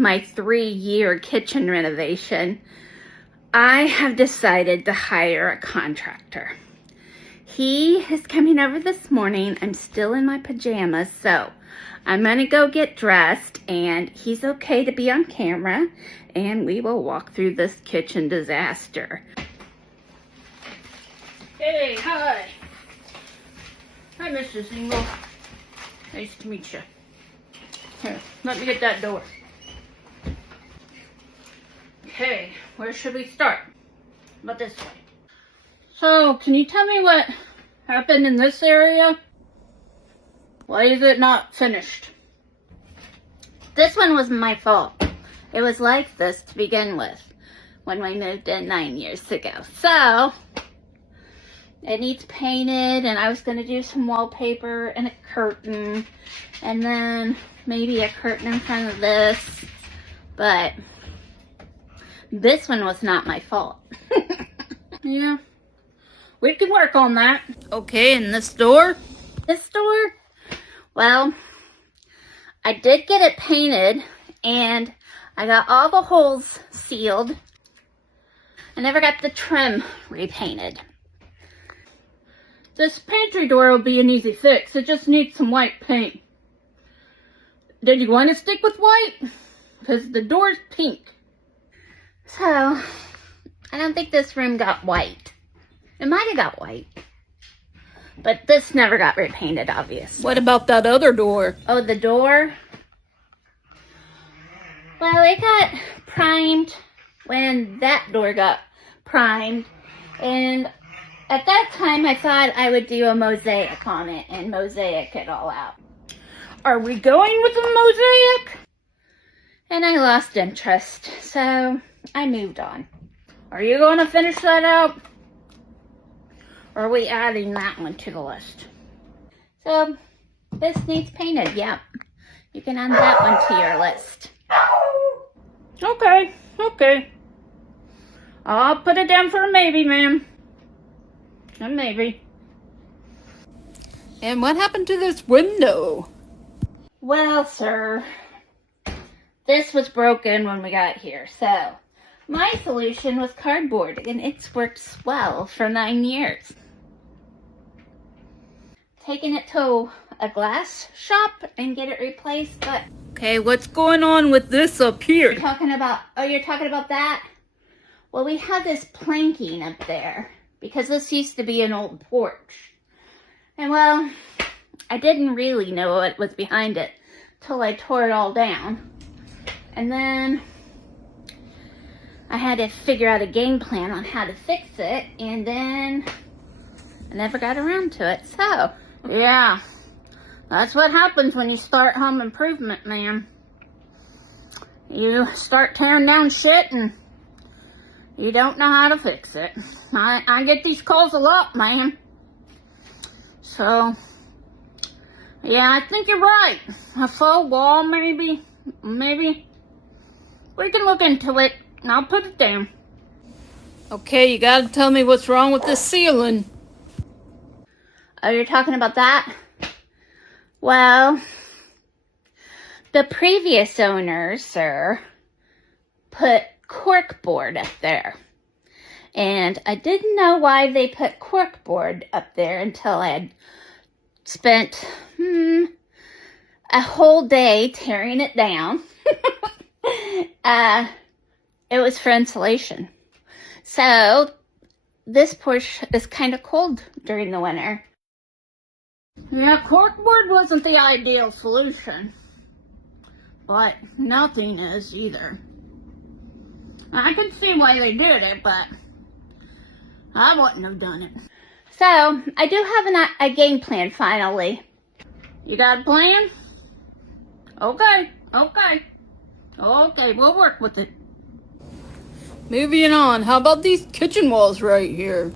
with my 3-year kitchen renovation, I have decided to hire a contractor. He is coming over this morning. I'm still in my pajamas, so I'm gonna go get dressed, and he's okay to be on camera, and we will walk through this kitchen disaster. Hey, hi. Hi, Mrs. Engel. Nice to meet you. Here, let me get that door. Okay, where should we start? About this way. So, can you tell me what happened in this area? Why is it not finished? This one was my fault. It was like this to begin with when we moved in 9 years ago. So, it needs painted, and I was going to do some wallpaper and a curtain, and then maybe a curtain in front of this, but this one was not my fault. Yeah, we can work on that. Okay, and this door? This door? Well, I did get it painted, and I got all the holes sealed. I never got the trim repainted. This pantry door will be an easy fix. It just needs some white paint. Did you want to stick with white? Because the door's pink. So, I don't think this room got white. It might have got white. But this never got repainted, obviously. What about that other door? Oh, the door? Well, it got primed when that door got primed. And at that time, I thought I would do a mosaic on it and mosaic it all out. Are we going with a mosaic? And I lost interest, so I moved on. Are you going to finish that out? Or are we adding that one to the list? So, this needs painted, yep. You can add that one to your list. Okay. I'll put it down for a maybe, ma'am. A maybe. And what happened to this window? Well, sir, this was broken when we got here, so my solution was cardboard, and it's worked well for 9 years. Taking it to a glass shop and get it replaced, but... Okay, what's going on with this up here? You're talking about that? Well, we have this planking up there, because this used to be an old porch. And well, I didn't really know what was behind it till I tore it all down. And then I had to figure out a game plan on how to fix it, and then I never got around to it. So, yeah, that's what happens when you start home improvement, ma'am. You start tearing down shit and you don't know how to fix it. I get these calls a lot, ma'am. So, yeah, I think you're right. A faux wall, maybe. We can look into it, and I'll put it down. Okay, you gotta tell me what's wrong with this ceiling. oh, you're talking about that? Well, the previous owners, sir, put corkboard up there. And I didn't know why they put corkboard up there until I had spent a whole day tearing it down. It was for insulation. So this porch is kind of cold during the winter. Yeah, corkboard wasn't the ideal solution. But nothing is either. I can see why they did it, but I wouldn't have done it. So, I do have a game plan finally. You got a plan? Okay, we'll work with it. Moving on, how about these kitchen walls right here?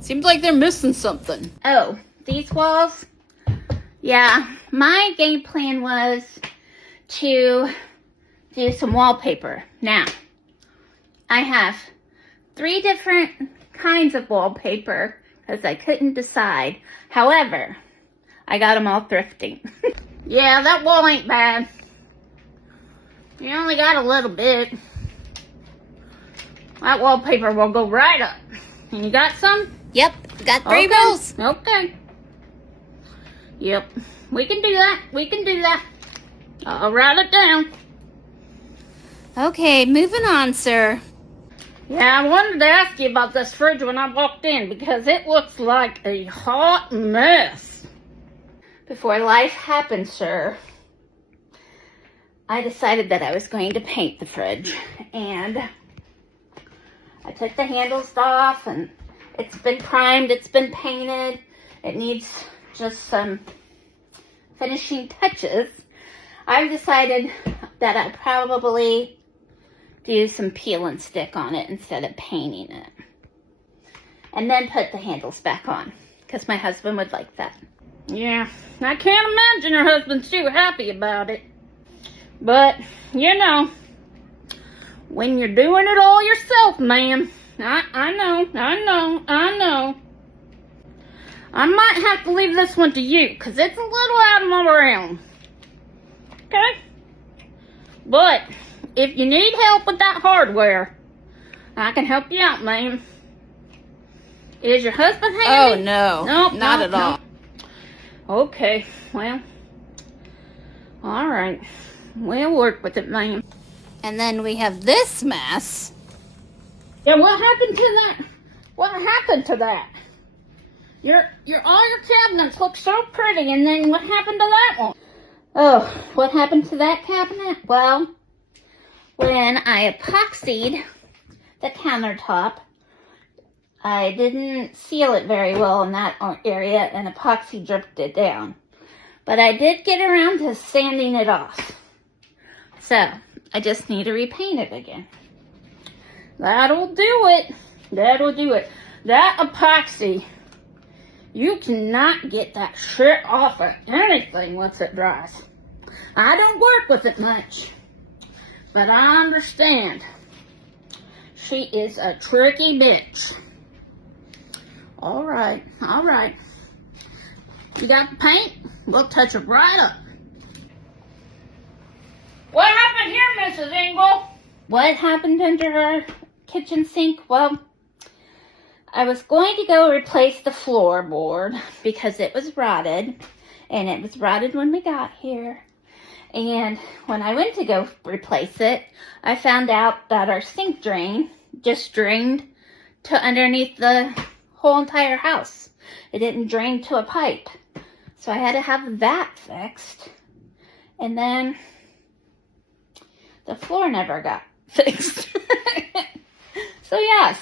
Seems like they're missing something. Oh, these walls? Yeah, my game plan was to do some wallpaper. Now, I have 3 different kinds of wallpaper because I couldn't decide. However, I got them all thrifting. Yeah, that wall ain't bad. You only got a little bit. That wallpaper will go right up. And you got some? Yep, got 3 rolls. Okay. Yep. We can do that. We can do that. I'll write it down. Okay, moving on, sir. Yeah, I wanted to ask you about this fridge when I walked in because it looks like a hot mess. Before life happened, sir, I decided that I was going to paint the fridge. And I took the handles off, and it's been primed, it's been painted. It needs just some finishing touches. I've decided that I'll probably do some peel and stick on it instead of painting it. And then put the handles back on, because my husband would like that. Yeah, I can't imagine your husband's too happy about it. But, you know, when you're doing it all yourself, ma'am, I know. I might have to leave this one to you, because it's a little out of my realm. Okay? But, if you need help with that hardware, I can help you out, ma'am. Is your husband handy? Oh, no. Nope, not at all. Okay, well, all right. We'll work with it, ma'am. And then we have this mess. Yeah, what happened to that? What happened to that? All your cabinets look so pretty, and then what happened to that one? Oh, what happened to that cabinet? Well, when I epoxied the countertop, I didn't seal it very well in that area, and epoxy dripped it down. But I did get around to sanding it off. So, I just need to repaint it again. That'll do it. That'll do it. That epoxy, you cannot get that shit off of anything once it dries. I don't work with it much, but I understand. She is a tricky bitch. All right. You got the paint? We'll touch it right up. What happened here, Mrs. Engel? What happened under our kitchen sink? Well, I was going to go replace the floorboard because it was rotted, and it was rotted when we got here. And when I went to go replace it, I found out that our sink drain just drained to underneath the whole entire house. It didn't drain to a pipe. So I had to have that fixed. And then the floor never got fixed. So yes,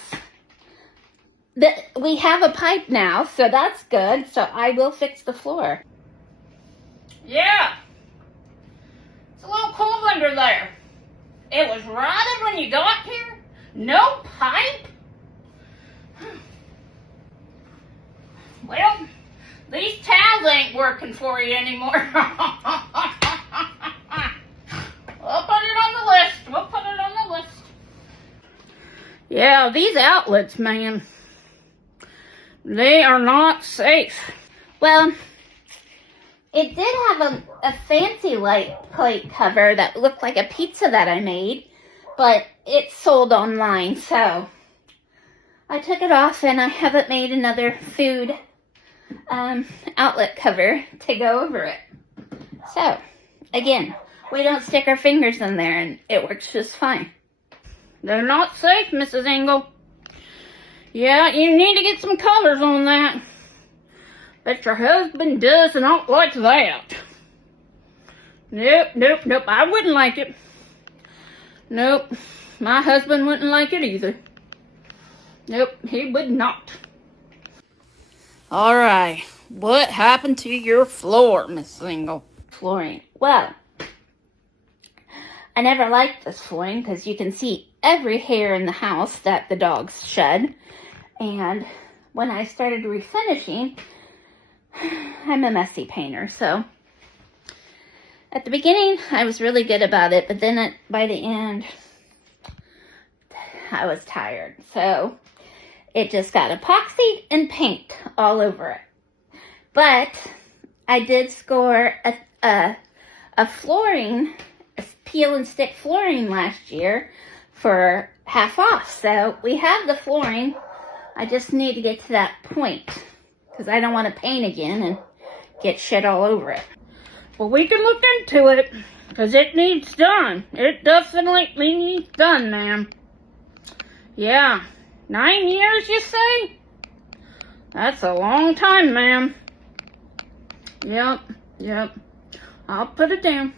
we have a pipe now, so that's good. So I will fix the floor. Yeah. It's a little cold under there. It was rotted when you got here? No pipe? Well, these towels ain't working for you anymore. We'll put it on the list. Yeah, these outlets, man, they are not safe. Well, it did have a fancy light plate cover that looked like a pizza that I made, but it's sold online, so I took it off and I haven't made another food outlet cover to go over it. So, again, we don't stick our fingers in there and it works just fine. They're not safe, Mrs. Engel. Yeah, you need to get some colors on that. Bet your husband does not like that. Nope. I wouldn't like it. Nope. My husband wouldn't like it either. Nope, he would not. All right. What happened to your floor, Miss Engel? Flooring. Well, I never liked this flooring because you can see every hair in the house that the dogs shed. And when I started refinishing, I'm a messy painter, so at the beginning I was really good about it, but then by the end I was tired. So it just got epoxy and paint all over it. But I did score a flooring peel and stick flooring last year for half off. So we have the flooring. I just need to get to that point because I don't want to paint again and get shit all over it. Well, we can look into it because it needs done. It definitely needs done, ma'am. Yeah. 9 years, you say? That's a long time, ma'am. Yep. I'll put it down.